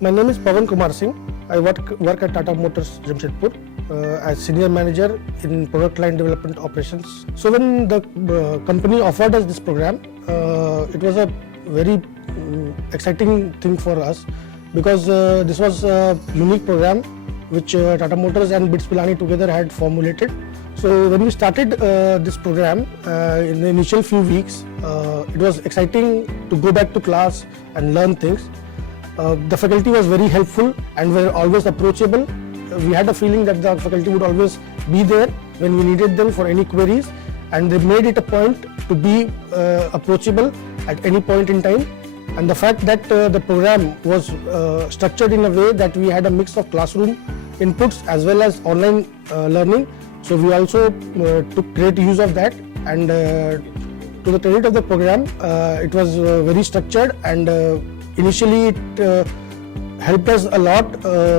My name is Pavan Kumar Singh. I work at Tata Motors Jamshedpur as Senior Manager in Product Line Development Operations. So when the company offered us this program, it was a very exciting thing for us because this was a unique program which Tata Motors and BITS Pilani together had formulated. So when we started this program, in the initial few weeks, it was exciting to go back to class and learn things. The faculty was very helpful and were always approachable. We had a feeling that the faculty would always be there when we needed them for any queries, and they made it a point to be approachable at any point in time. And the fact that the program was structured in a way that we had a mix of classroom inputs as well as online learning, so we also took great use of that. And to the credit of the program, it was very structured, and initially it helped us a lot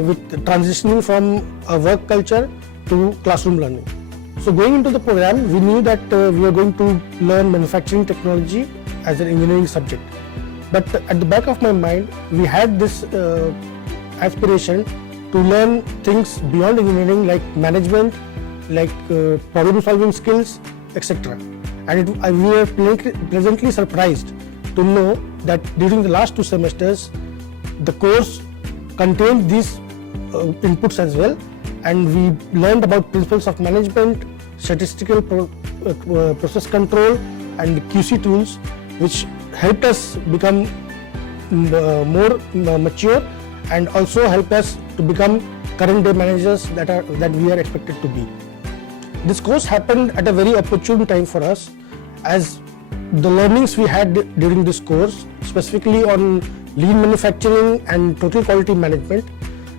with transitioning from a work culture to classroom learning. So going into the program, we knew that we were going to learn manufacturing technology as an engineering subject. But at the back of my mind, we had this aspiration to learn things beyond engineering, like management, like problem solving skills, etc. And we were pleasantly surprised to know that during the last 2 semesters, the course contained these inputs as well, and we learned about principles of management, statistical process control, and QC tools, which helped us become more mature and also help us to become current day managers that we are expected to be. This course happened at a very opportune time for us, as the learnings we had during this course, specifically on lean manufacturing and total quality management,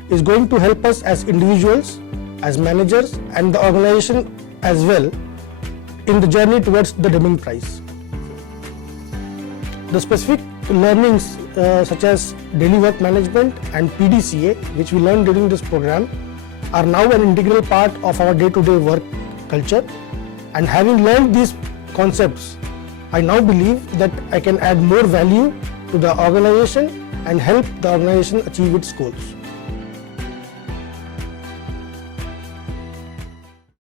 is going to help us as individuals, as managers, and the organization as well in the journey towards the Deming Prize. The specific learnings such as daily work management and PDCA, which we learned during this program, are now an integral part of our day-to-day work culture. And having learned these concepts, I now believe that I can add more value to the organization and help the organization achieve its goals.